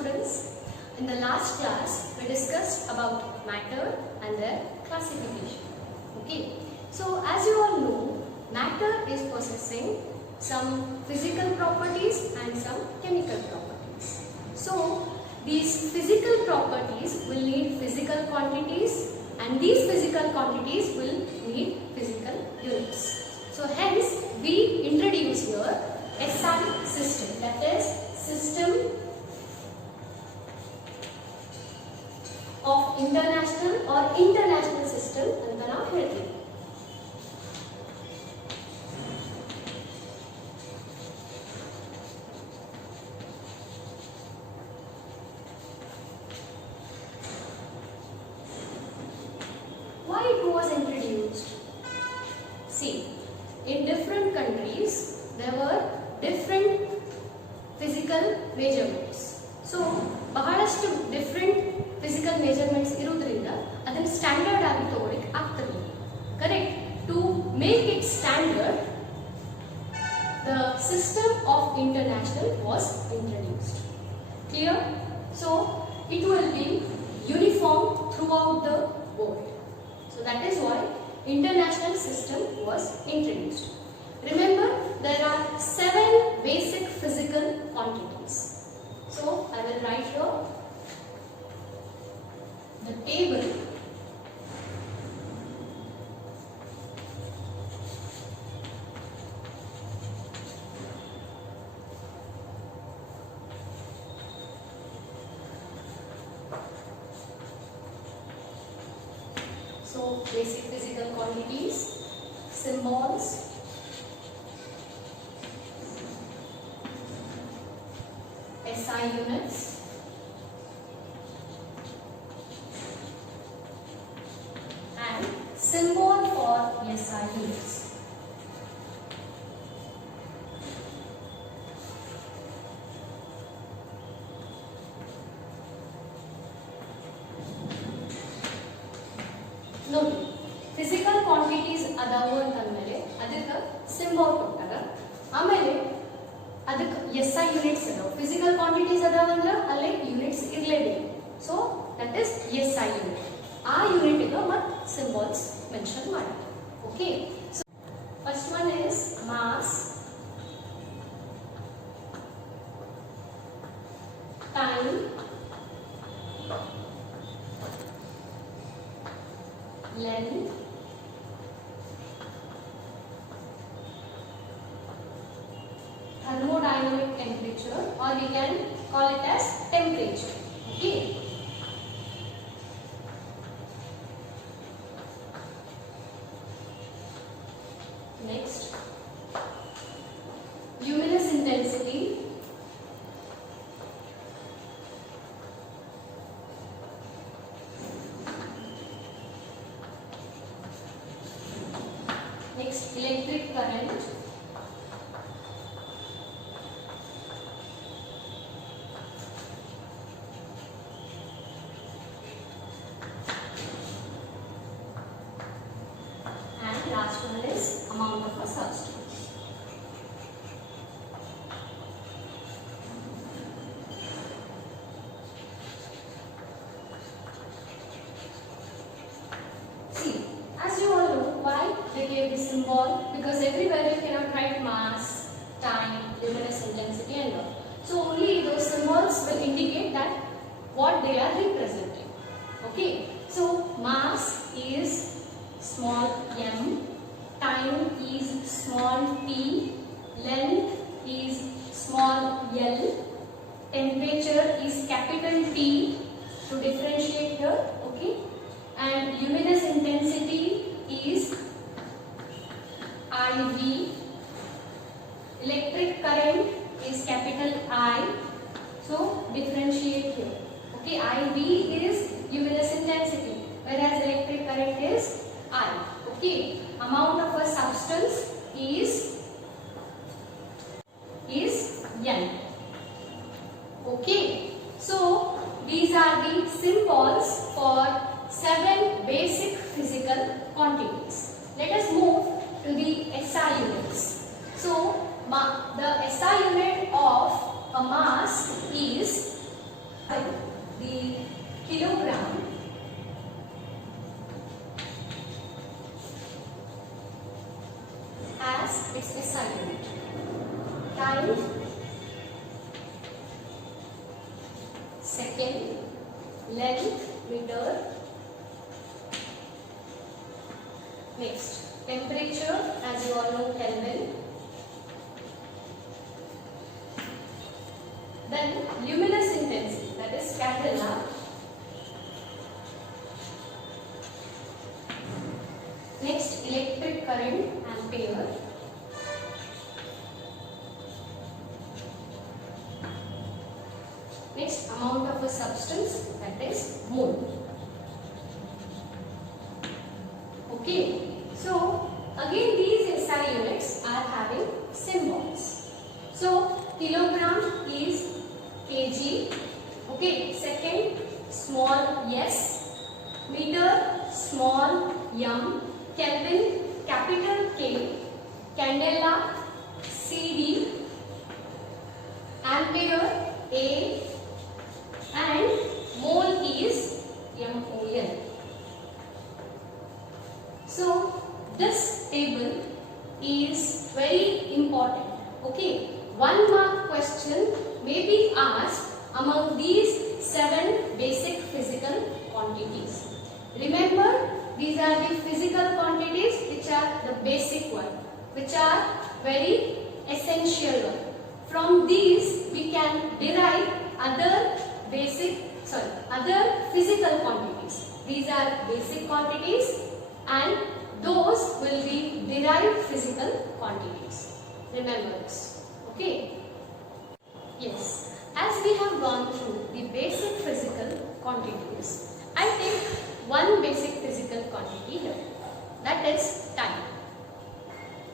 students, in the last class we discussed about matter and their classification. Okay, so as you all know, matter is possessing some physical properties and some chemical properties. So these physical properties will need physical quantities and these physical quantities will need physical units. So hence we introduce here SI system, that is system of international or international system ಅಂತ ನಾವು ಹೇಳ್ತೀವಿ. Why it was introduced? See, in different countries there were different physical measurements. So ಬಹಳಷ್ಟು different physical measurements ಇರುವುದರಿಂದ ಅದನ್ನು standard ಆಗಿ ತಗೊಳ್ಳಿಕ್ಕೆ ಆಗ್ತಿರಲಿಲ್ಲ. Correct? To make it standard, the system of international was introduced. Clear? So it will be uniform throughout the world. So that is why international system was introduced. Remember, there are 7 basic physical quantities. So I will write here the table so basic physical quantities, symbols, SI units, and symbol for SI units. ನೋಡಿ, physical quantities ಅದಾವು ಅಂತಂದ್ಮೇಲೆ ಅದಕ್ಕೆ symbol ಕೊಟ್ಟಾಗ ಆಮೇಲೆ ಅದಕ್ಕೆ SI units ಅದಾವ. Physical quantities ಅದಾವಂದ್ರೆ ಅಲ್ಲಿ ಯೂನಿಟ್ಸ್ ಇರಲೇಬೇಕು. So that is SI unit. ಆ ಯೂನಿಟ್ಗೆ ಮತ್ತೆ ಸಿಂಬಲ್ಸ್ ಮೆನ್ಷನ್ ಮಾಡಿ. Okay, so first one is mass, time, length, thermodynamic temperature, or we can call it as temperature. Okay. Next, luminous intensity, next electric current, and last one is amount of a substance. See, as you all know, why they gave this symbol? Because everywhere you cannot write mass, time, luminous intensity and all. So only those symbols will indicate that what they are representing. Okay, so mass is small m, time is small t, length is small l, temperature is capital T to differentiate here. Okay, and luminous intensity is IV, electric current is capital I, so differentiate here. Okay, IV is luminous intensity whereas electric current is I. Okay, amount of a substance is N. Okay, so these are the symbols for 7 basic physical quantities. Let us move to the SI units. So the SI unit of a mass is second, length meter. Next, temperature, as you all know, Kelvin. Then luminous intensity, that is candela. Next, electric current, ampere. Next, amount of a substance, that is mole. Okay, so again these SI units are having symbols. So kilogram is kg. Okay, second small s, meter small m, Kelvin capital K, candela CD, ampere A, and mole is MOL. So this table is very important. Okay, 1 mark question may be asked among these 7 basic physical quantities. Remember, these are the physical quantities which are the basic one, which are very essential one. From these we can derive other physical quantities. These are basic quantities and those will be derived physical quantities. Remember this. Okay? Yes. As we have gone through the basic physical quantities, I take one basic physical quantity here. That is time,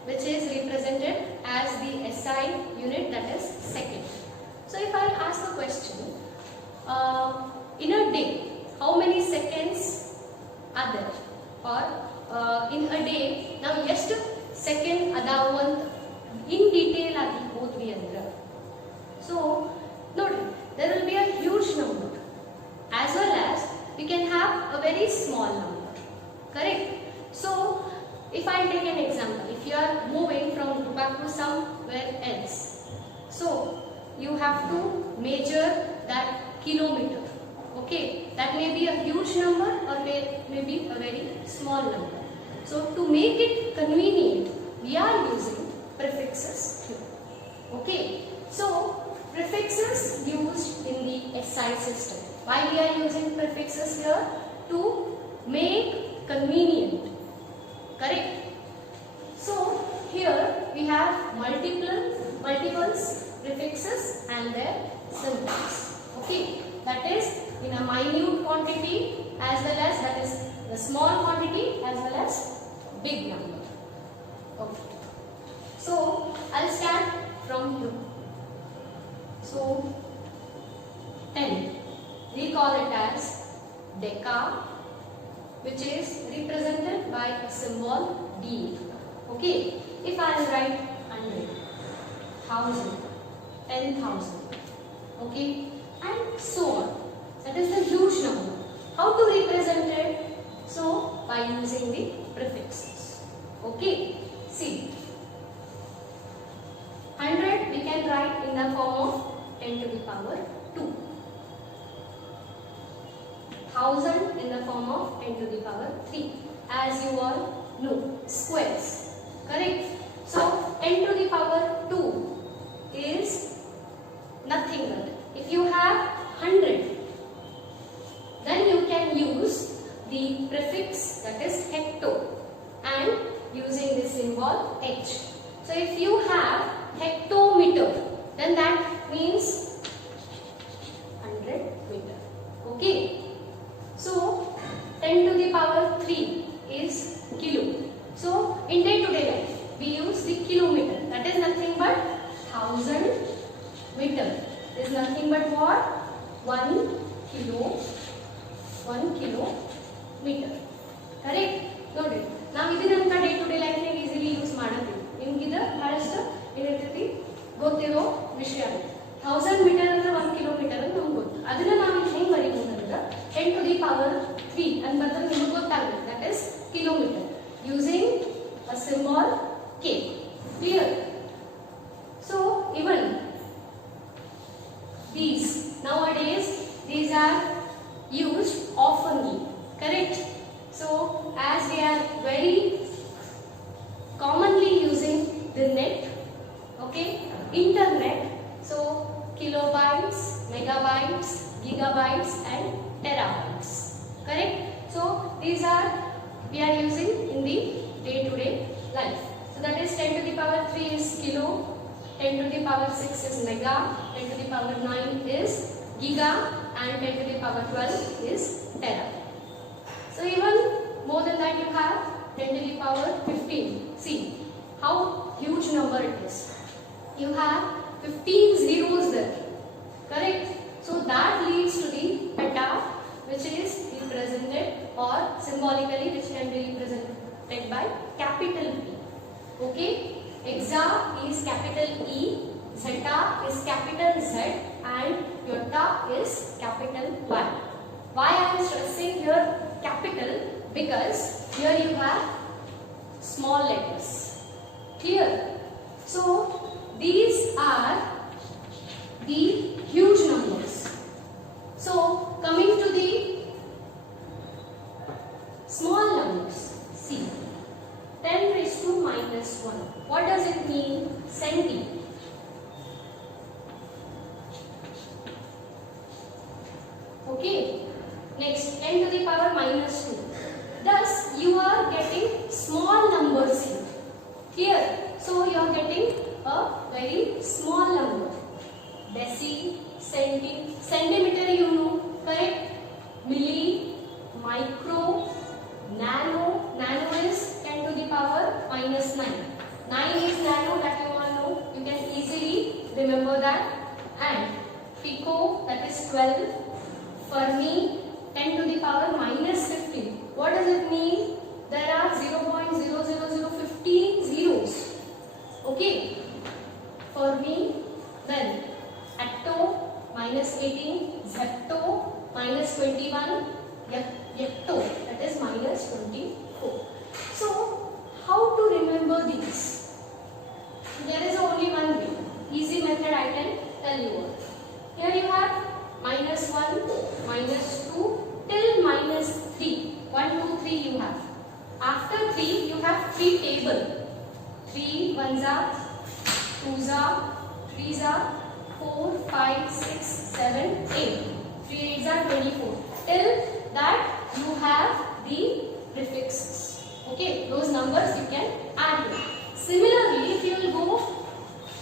which is represented as the SI unit, that is second. So if I ask a question, in a day, how many seconds are there? Or in a day, now ಎಷ್ಟು second ಅದಾವು ಅಂತ in detail ಆಗಿ ಓದ್ವಿ ಅಂದ್ರೆ, so ನೋಡಿ, there will be a huge number as well as we can have a very small number, correct? So if I take an example, if you are moving from back to somewhere else, so you have to measure that kilometer. Okay, that may be a huge number or may be a very small number. So to make it convenient, we are using prefixes here. Okay, so prefixes used in the SI system. Why we are using prefixes here? To make convenient, correct? So here we have multiples prefixes and their symbols. Okay, that is in a minute quantity as well as that is the small quantity as well as big number. Okay, so I'll start from here. So 10, we call it as deca, which is represented by a symbol D. Okay, if I will write 100, 1000, 10,000, okay, and so on. That is the huge number. How to represent it? So by using the prefixes. Okay, see, 100 we can write in the form of 10 to the power 2. 1000 in the form of 10 to the power 3. As you all know, squares, correct? So 10 to the power 2 is nothing but, if you have 100, then you can use the prefix, that is hecto, and using the symbol H. So if you have hectometer, then that means 100 meter. Okay, so 10 to the power 3 is kilo. So in day-to-day life we use the kilometer, that is nothing but 1000 meter. Is nothing but what? 1 kilometer, correct? ನೋಡಿ, ನಾವು ಇದನ್ನ day-to-day life ನಲ್ಲಿ easily use ಮಾಡ್ತೀವಿ. ನಿಮಗೆ ಇದು ಬಹಳಷ್ಟು ಏನಿರ್ತೈತಿ ಗೊತ್ತಿರೋ ವಿಷಯ. 1000 ಮೀಟರ್ ಅಂದ್ರೆ 1 ಕಿಲೋಮೀಟರ್ ಅಂತ ನಮ್ಗೆ ಗೊತ್ತು. ಅದನ್ನ ನಾವು ಹೆಂಗ್ ಬರೀಬಹುದು ಅಂದ್ರೆ 10 to the power 3 ಅಂತ ಬಂದ್ರೆ ನಿಮಗೆ ಗೊತ್ತಾಗುತ್ತೆ, that is kilometer, using a symbol K. Clear? So even these nowadays these are used oftenly, correct? So as we are very commonly using the net, okay, internet, so kilobytes, megabytes, gigabytes and terabytes, correct? So these are we are using in the day-to-day life. So that is 10 to the power 3 is kilo, 10 to the power 6 is mega, 10 to the power 9 is giga and 10 to the power 12 is tera. So even more than that you have 10 to the power 15. See how huge number it is. You have 15 zeros there, correct? So that leads to the peta, which is represented or symbolically which can be represented by capital P. Okay, hexa is capital E, zeta is capital Z and iota is capital Y. Why I am stressing here capital? Because here you have small letters. Clear? So these are the huge numbers. So coming to the small numbers, see 10 raised to minus 1. What does it mean? Centi. Okay. Next 10 to the power minus 2. Thus you are getting small numbers here. Clear? So you are getting a very small number. Deci, centi, centimeter you know, correct? Milli, micro, nano. Nano is 10 to the power minus 9. 9 is nano, that you all know. You can easily remember that. And pico, that is 12. Fermi, 10 to the power minus 15. What does it mean? There are 0.00015 zeros. Okay. Fermi, then atto minus 18, zepto minus 21, yecto, that is minus 24. So how to remember these? There is only one way. Easy method I can tell you all. Here you have minus 1, minus 2 till minus 3. 1, 2, 3 you have. After 3 you have 3 table. 3 ones are, 2s are, 3s are, 4, 5, 6, 7, 8. 3 8s are 24. Till that you have the prefixes. Okay, those numbers you can add to. Similarly, if you will go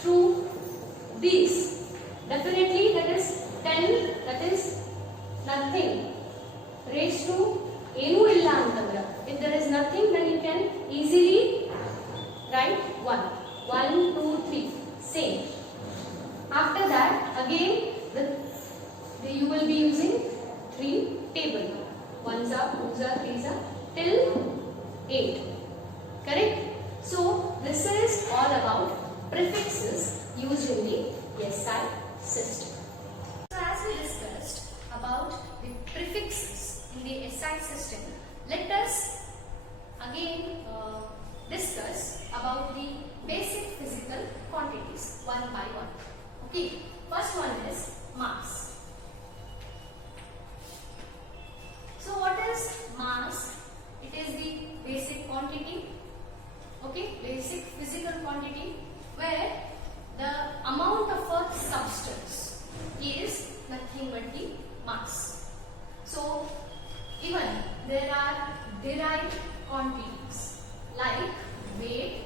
through these, definitely that is 10, that is nothing. Raised to enu illa antandra. If there is nothing, then you can easily write 1. 1, 2, 3. Same. After that, again, you will be using 3 table. 1s are, 2s are, 3s are, till 8. Correct? So, this is all about prefixes used in the SI system. So, as we discussed about the prefixes in the SI system, let us again discuss about the basic physical quantities one by one. Okay, first one is mass. So what is mass? It is the basic quantity, okay, basic physical quantity where the amount of a substance is nothing but the mass. So even there are derived quantities like weight,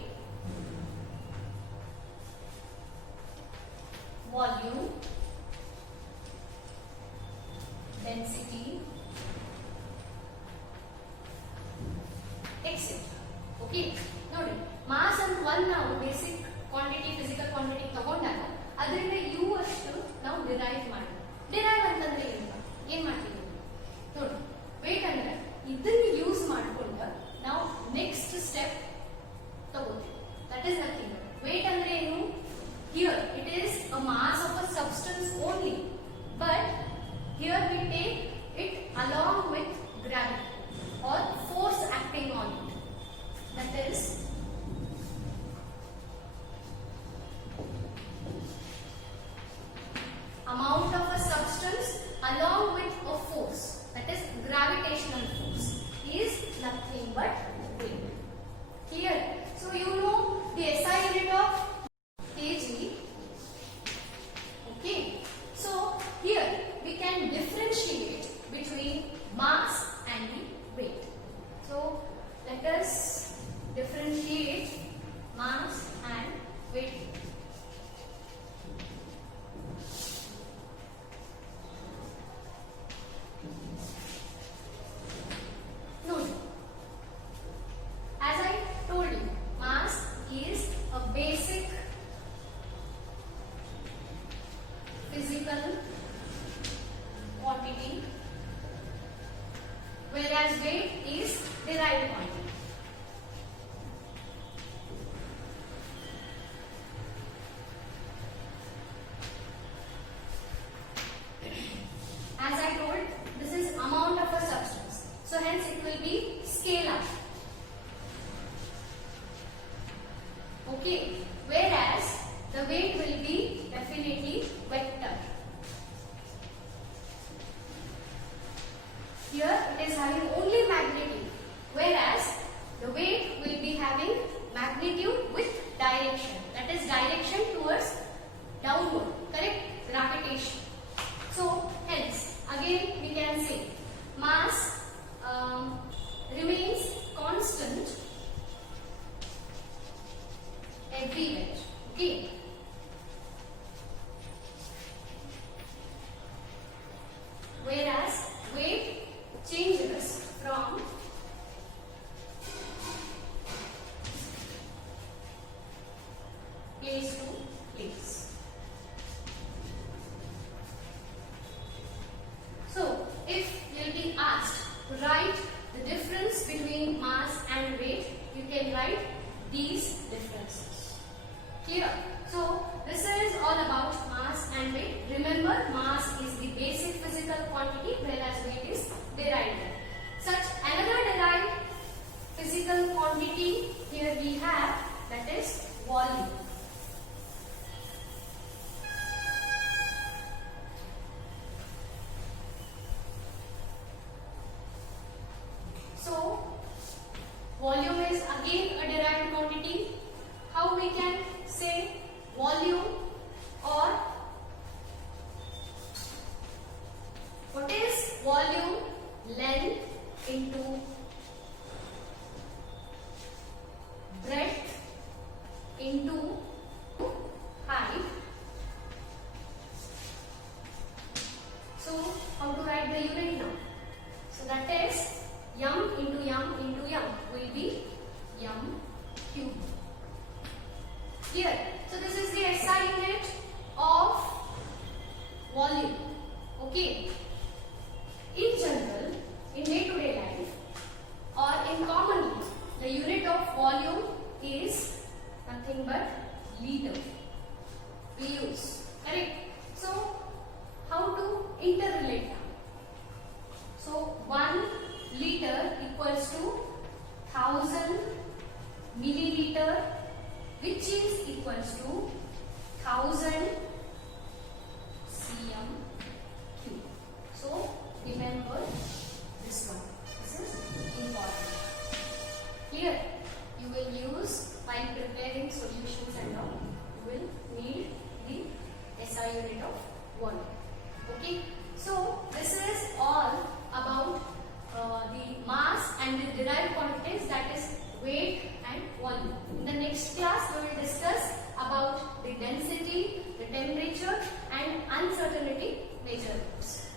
volume, density, etc. Okay, ನೋಡಿ mass and one ನಾವು basic quantity physical quantity ತಗೊಂಡಾಗ ಅದರಿಂದ u ಅಷ್ಟು ನಾವು derive ಮಾಡಿ. Derive ಅಂತಂದ್ರೆ ಏನು ಮಾಡ್ತೀವಿ ನೋಡಿ, weight ಅಂದ್ರೆ ಇದನ್ನ ಯೂಸ್ ಮಾಡ್ಕೊಂಡು ನಾವು ನೆಕ್ಸ್ಟ್ ಸ್ಟೆಪ್ ತಗೋತೀವಿ. That is nothing. weight ಅಂದ್ರೆ ಏನು? Here it is a mass of a substance only, but here we take it along with gravity or force acting on it. That is amount of a substance along quantity, whereas weight is derived quantity. As I told, this is amount of a substance. So hence it will be scalar. Okay. Whereas the weight will be definitely vector. Here it is having only magnitude. Whereas the weight will be having magnitude with direction. That is direction towards downward. Correct? Gravitation. So hence again we can say mass remains constant everywhere. Okay. Whereas weight changes from place to place. So, if you will be asked to write the difference between mass and weight, you can write these differences. Clear? So, this is all about mass and weight. Remember, mass is the basic physical quantity, whereas weight is derived. Such another derived physical quantity here we have, that is volume. So, volume is again a derived quantity. How we can say volume, or what is volume? Length into breadth into height. So, how to write the unit now? So, that is m into m into m will be m cube. Here, so this is the SI unit of volume. Okay. In general, in day-to-day life, or in commonly, the unit of volume is nothing but liter. We use. Correct? So, how to interrelate now? So, 1 liter equals to 1000 milliliter, which is equals to 1000 cm cube. So, remember this one. This is important. Here, you will use while preparing solutions and all, you will need the SI unit of volume. Okay. So, this is all about the mass and the derived quantities, that is weight and volume. In the next class, we will discuss about the density, the temperature and uncertainty measurements.